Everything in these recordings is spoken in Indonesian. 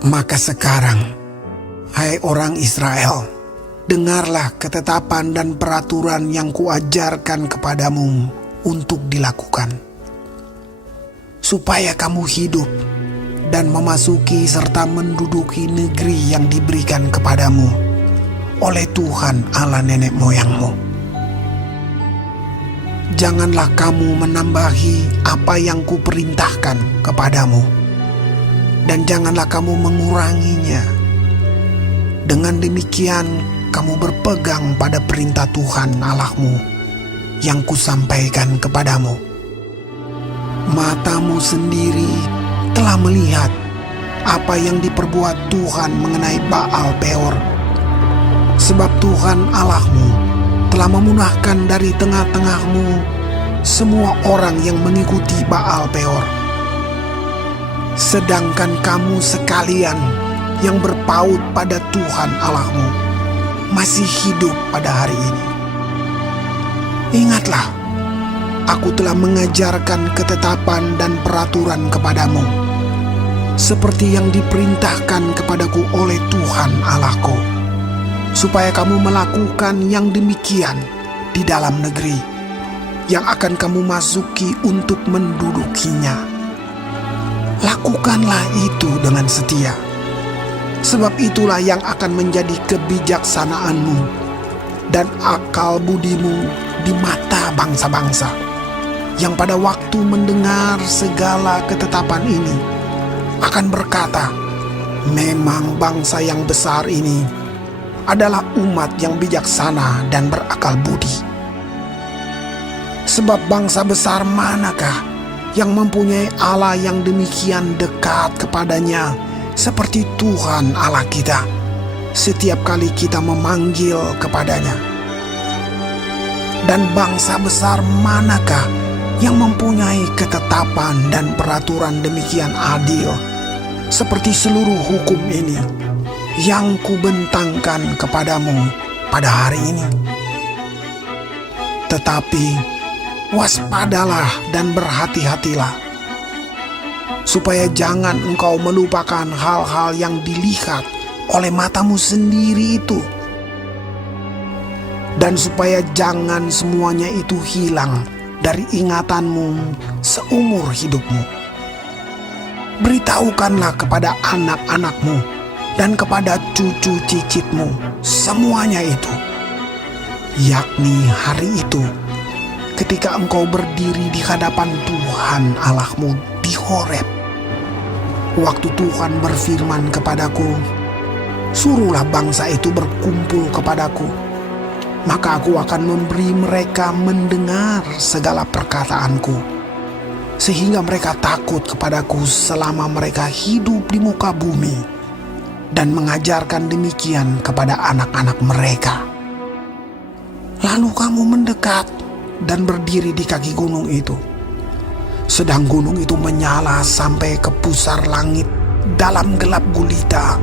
Maka sekarang, hai orang Israel, dengarlah ketetapan dan peraturan yang kuajarkan kepadamu untuk dilakukan, supaya kamu hidup dan memasuki serta menduduki negeri yang diberikan kepadamu oleh Tuhan Allah nenek moyangmu. Janganlah kamu menambahi apa yang kuperintahkan kepadamu, dan janganlah kamu menguranginya. Dengan demikian, kamu berpegang pada perintah Tuhan Allahmu yang kusampaikan kepadamu. Matamu sendiri telah melihat apa yang diperbuat Tuhan mengenai Baal Peor. Sebab Tuhan Allahmu telah memunahkan dari tengah-tengahmu semua orang yang mengikuti Baal Peor. Sedangkan kamu sekalian yang berpaut pada Tuhan Allahmu masih hidup pada hari ini. Ingatlah, aku telah mengajarkan ketetapan dan peraturan kepadamu, seperti yang diperintahkan kepadaku oleh Tuhan Allahku, supaya kamu melakukan yang demikian di dalam negeri yang akan kamu masuki untuk mendudukinya. Lakukanlah itu dengan setia, sebab itulah yang akan menjadi kebijaksanaanmu dan akal budimu di mata bangsa-bangsa, yang pada waktu mendengar segala ketetapan ini akan berkata, memang bangsa yang besar ini adalah umat yang bijaksana dan berakal budi. Sebab bangsa besar manakah yang mempunyai Allah yang demikian dekat kepadanya seperti Tuhan Allah kita setiap kali kita memanggil kepadanya? Dan bangsa besar manakah yang mempunyai ketetapan dan peraturan demikian adil seperti seluruh hukum ini yang kubentangkan kepadamu pada hari ini? Tetapi waspadalah dan berhati-hatilah, supaya jangan engkau melupakan hal-hal yang dilihat oleh matamu sendiri itu, dan supaya jangan semuanya itu hilang dari ingatanmu seumur hidupmu. Beritahukanlah kepada anak-anakmu dan kepada cucu cicitmu semuanya itu, yakni hari itu ketika engkau berdiri di hadapan Tuhan Allahmu di Horeb, waktu Tuhan berfirman kepadaku, suruhlah bangsa itu berkumpul kepadaku, maka aku akan memberi mereka mendengar segala perkataanku, sehingga mereka takut kepadaku selama mereka hidup di muka bumi, dan mengajarkan demikian kepada anak-anak mereka. Lalu kamu mendekat dan berdiri di kaki gunung itu, sedang gunung itu menyala sampai ke pusar langit dalam gelap gulita,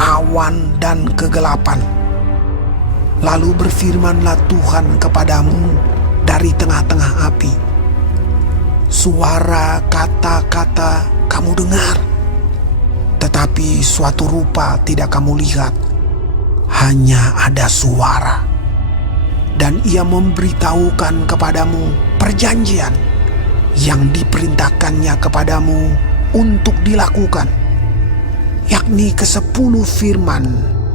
awan dan kegelapan. Lalu berfirmanlah Tuhan kepadamu dari tengah-tengah api. Suara kata-kata kamu dengar, tetapi suatu rupa tidak kamu lihat, hanya ada suara. Dan ia memberitahukan kepadamu perjanjian yang diperintahkannya kepadamu untuk dilakukan, yakni ke-10 firman,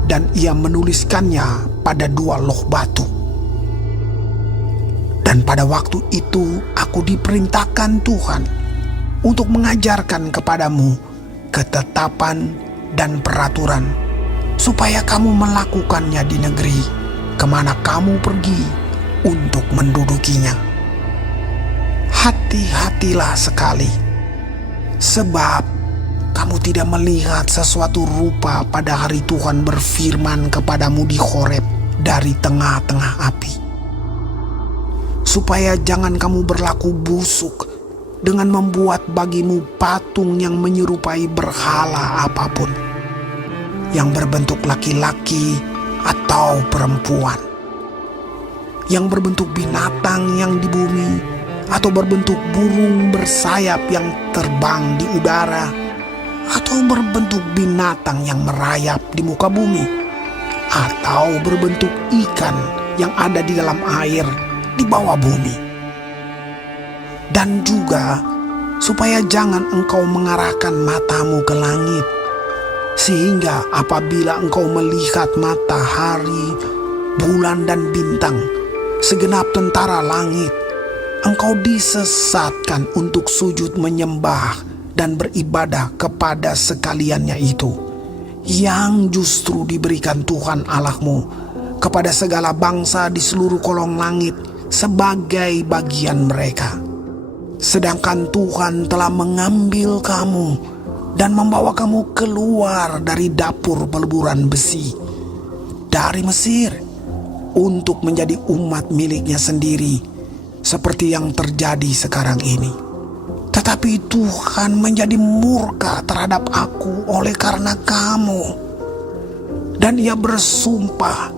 dan ia menuliskannya pada 2 loh batu. Dan pada waktu itu aku diperintahkan Tuhan untuk mengajarkan kepadamu ketetapan dan peraturan, supaya kamu melakukannya di negeri kemana kamu pergi untuk mendudukinya. Hati-hatilah sekali, sebab kamu tidak melihat sesuatu rupa pada hari Tuhan berfirman kepadamu di Horeb dari tengah-tengah api, supaya jangan kamu berlaku busuk dengan membuat bagimu patung yang menyerupai berhala apapun, yang berbentuk laki-laki atau perempuan, yang berbentuk binatang yang di bumi, atau berbentuk burung bersayap yang terbang di udara, atau berbentuk binatang yang merayap di muka bumi, atau berbentuk ikan yang ada di dalam air di bawah bumi. Dan juga supaya jangan engkau mengarahkan matamu ke langit, sehingga apabila engkau melihat matahari, bulan dan bintang, segenap tentara langit, engkau disesatkan untuk sujud menyembah dan beribadah kepada sekaliannya itu, yang justru diberikan Tuhan Allahmu kepada segala bangsa di seluruh kolong langit sebagai bagian mereka. Sedangkan Tuhan telah mengambil kamu dan membawa kamu keluar dari dapur peleburan besi, dari Mesir, untuk menjadi umat miliknya sendiri, seperti yang terjadi sekarang ini. Tetapi Tuhan menjadi murka terhadap aku oleh karena kamu, dan Ia bersumpah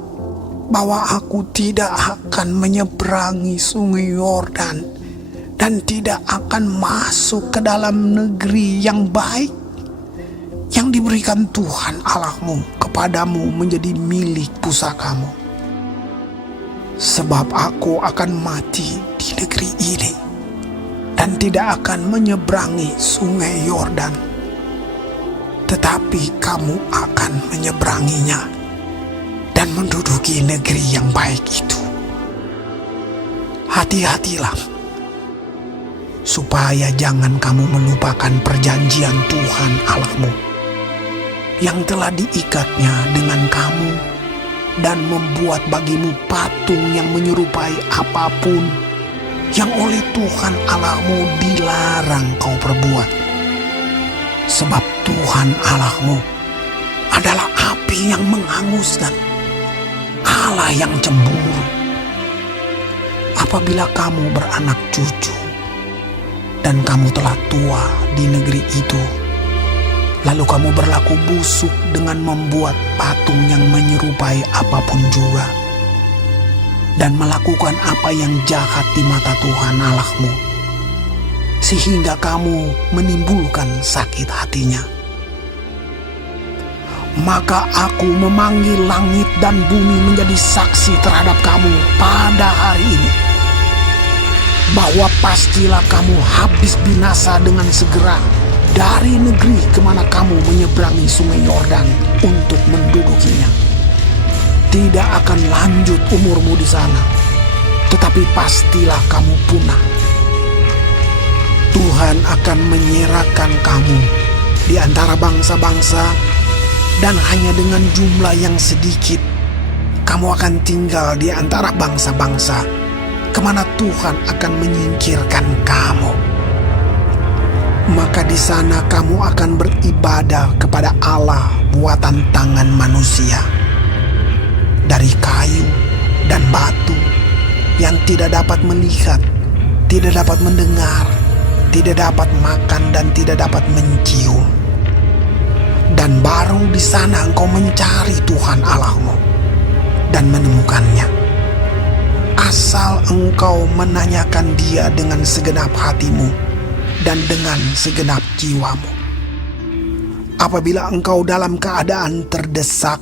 bahwa aku tidak akan menyeberangi sungai Yordan dan tidak akan masuk ke dalam negeri yang baik yang diberikan Tuhan Allahmu kepadamu menjadi milik pusakamu. Sebab aku akan mati di negeri ini dan tidak akan menyeberangi sungai Yordan, tetapi kamu akan menyeberanginya dan menduduki negeri yang baik itu. Hati-hatilah, supaya jangan kamu melupakan perjanjian Tuhan Allahmu yang telah diikatnya dengan kamu, dan membuat bagimu patung yang menyerupai apapun yang oleh Tuhan Allahmu dilarang kau perbuat. Sebab Tuhan Allahmu adalah api yang menghanguskan, Allah yang cemburu. Apabila kamu beranak cucu dan kamu telah tua di negeri itu, lalu kamu berlaku busuk dengan membuat patung yang menyerupai apapun juga, dan melakukan apa yang jahat di mata Tuhan Allahmu, sehingga kamu menimbulkan sakit hatinya, maka aku memanggil langit dan bumi menjadi saksi terhadap kamu pada hari ini, bahwa pastilah kamu habis binasa dengan segera dari negeri kemana kamu menyeberangi sungai Yordan untuk mendudukinya. Tidak akan lanjut umurmu di sana, tetapi pastilah kamu punah. Tuhan akan menyerahkan kamu di antara bangsa-bangsa, dan hanya dengan jumlah yang sedikit kamu akan tinggal di antara bangsa-bangsa kemana Tuhan akan menyingkirkan kamu. Maka di sana kamu akan beribadah kepada Allah buatan tangan manusia, dari kayu dan batu, yang tidak dapat melihat, tidak dapat mendengar, tidak dapat makan, dan tidak dapat mencium. Dan baru di sana engkau mencari Tuhan Allahmu dan menemukannya, asal engkau menanyakan Dia dengan segenap hatimu dan dengan segenap jiwamu. Apabila engkau dalam keadaan terdesak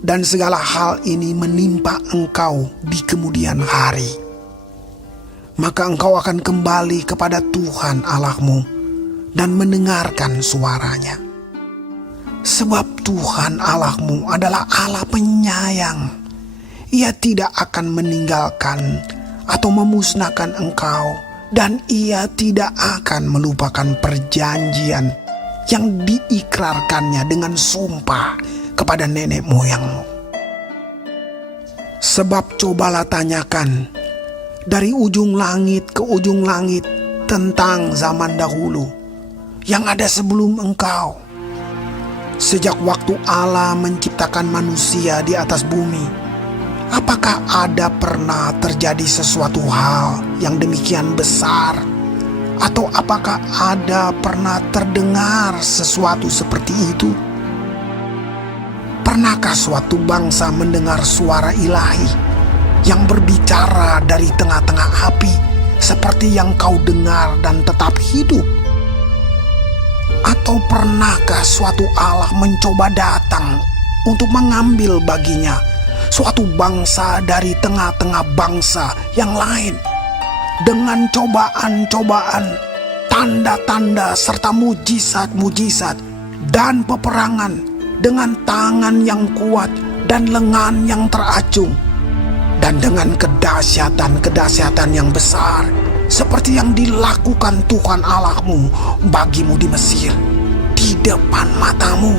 dan segala hal ini menimpa engkau di kemudian hari, maka engkau akan kembali kepada Tuhan Allahmu dan mendengarkan suaranya. Sebab Tuhan Allahmu adalah Allah penyayang. Ia tidak akan meninggalkan atau memusnahkan engkau, dan Ia tidak akan melupakan perjanjian yang diikrarkannya dengan sumpah kepada nenek moyangmu. Sebab cobalah tanyakan dari ujung langit ke ujung langit tentang zaman dahulu yang ada sebelum engkau. Sejak waktu Allah menciptakan manusia di atas bumi, apakah ada pernah terjadi sesuatu hal yang demikian besar? Atau apakah ada pernah terdengar sesuatu seperti itu? Pernahkah suatu bangsa mendengar suara ilahi yang berbicara dari tengah-tengah api seperti yang kau dengar dan tetap hidup? Atau pernahkah suatu Allah mencoba datang untuk mengambil baginya suatu bangsa dari tengah-tengah bangsa yang lain dengan cobaan-cobaan, tanda-tanda serta mujizat-mujizat dan peperangan dengan tangan yang kuat dan lengan yang teracung dan dengan kedahsyatan-kedahsyatan yang besar seperti yang dilakukan Tuhan Allahmu bagimu di Mesir di depan matamu.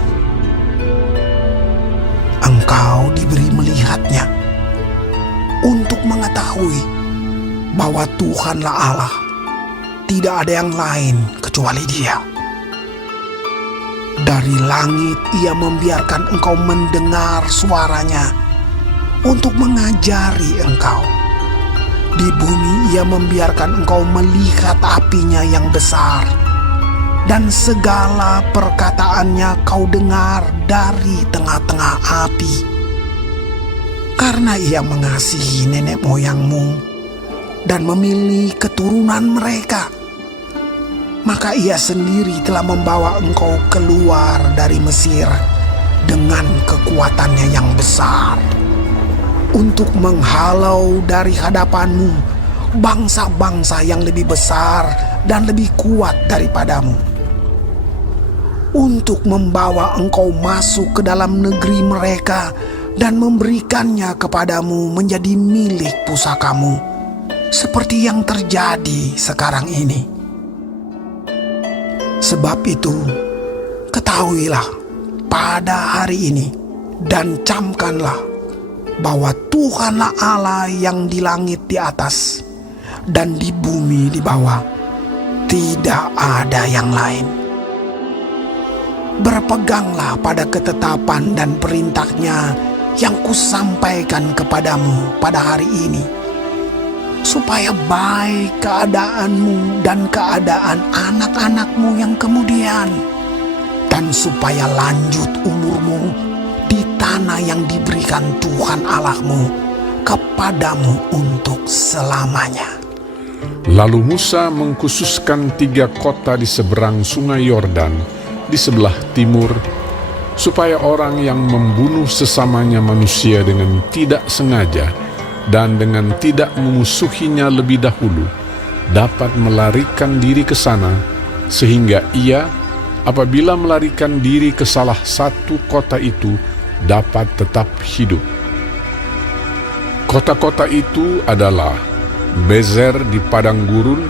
Engkau diberi melihatnya untuk mengetahui bahwa Tuhanlah Allah, tidak ada yang lain kecuali Dia. Dari langit Ia membiarkan engkau mendengar suaranya untuk mengajari engkau. Di bumi Ia membiarkan engkau melihat apinya yang besar, dan segala perkataannya kau dengar dari tengah-tengah api. Karena Ia mengasihi nenek moyangmu dan memilih keturunan mereka, maka Ia sendiri telah membawa engkau keluar dari Mesir dengan kekuatannya yang besar, untuk menghalau dari hadapanmu bangsa-bangsa yang lebih besar dan lebih kuat daripadamu, untuk membawa engkau masuk ke dalam negeri mereka dan memberikannya kepadamu menjadi milik pusakamu, seperti yang terjadi sekarang ini. Sebab itu, ketahuilah pada hari ini dan camkanlah bahwa Tuhanlah Allah yang di langit di atas dan di bumi di bawah, tidak ada yang lain. Berpeganglah pada ketetapan dan perintahnya yang kusampaikan kepadamu pada hari ini, supaya baik keadaanmu dan keadaan anak-anakmu yang kemudian, dan supaya lanjut umurmu di tanah yang diberikan Tuhan Allahmu kepadamu untuk selamanya. Lalu Musa mengkhususkan 3 kota di seberang sungai Yordan di sebelah timur, supaya orang yang membunuh sesamanya manusia dengan tidak sengaja dan dengan tidak memusuhinya lebih dahulu dapat melarikan diri ke sana, sehingga ia apabila melarikan diri ke salah satu kota itu dapat tetap hidup. Kota-kota itu adalah Bezer di padang gurun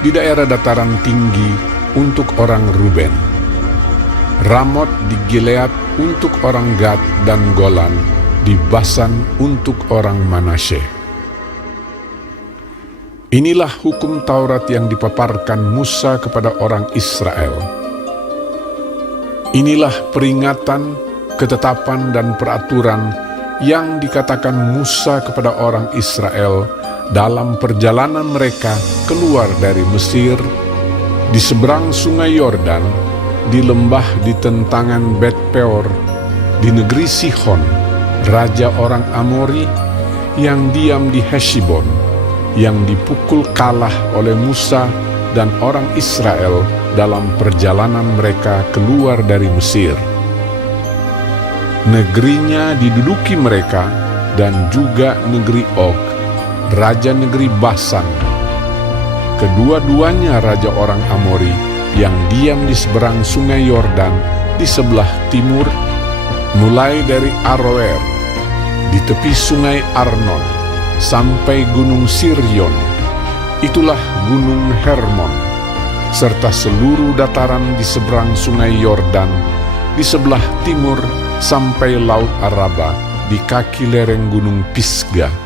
di daerah dataran tinggi untuk orang Ruben, Ramot di Gilead untuk orang Gad, dan Golan di Basan untuk orang Manasye. Inilah hukum Taurat yang dipaparkan Musa kepada orang Israel. Inilah peringatan, ketetapan, dan peraturan yang dikatakan Musa kepada orang Israel dalam perjalanan mereka keluar dari Mesir, di seberang sungai Yordan, di lembah di tentangan Bet Peor, di negeri Sihon, raja orang Amori, yang diam di Heshbon, yang dipukul kalah oleh Musa dan orang Israel dalam perjalanan mereka keluar dari Mesir. Negerinya diduduki mereka, dan juga negeri Og, raja negeri Basan. Kedua-duanya raja orang Amori yang diam di seberang sungai Yordan di sebelah timur, mulai dari Aroer di tepi sungai Arnon sampai gunung Sirion, itulah gunung Hermon, serta seluruh dataran di seberang sungai Yordan di sebelah timur sampai laut Araba di kaki lereng gunung Pisga.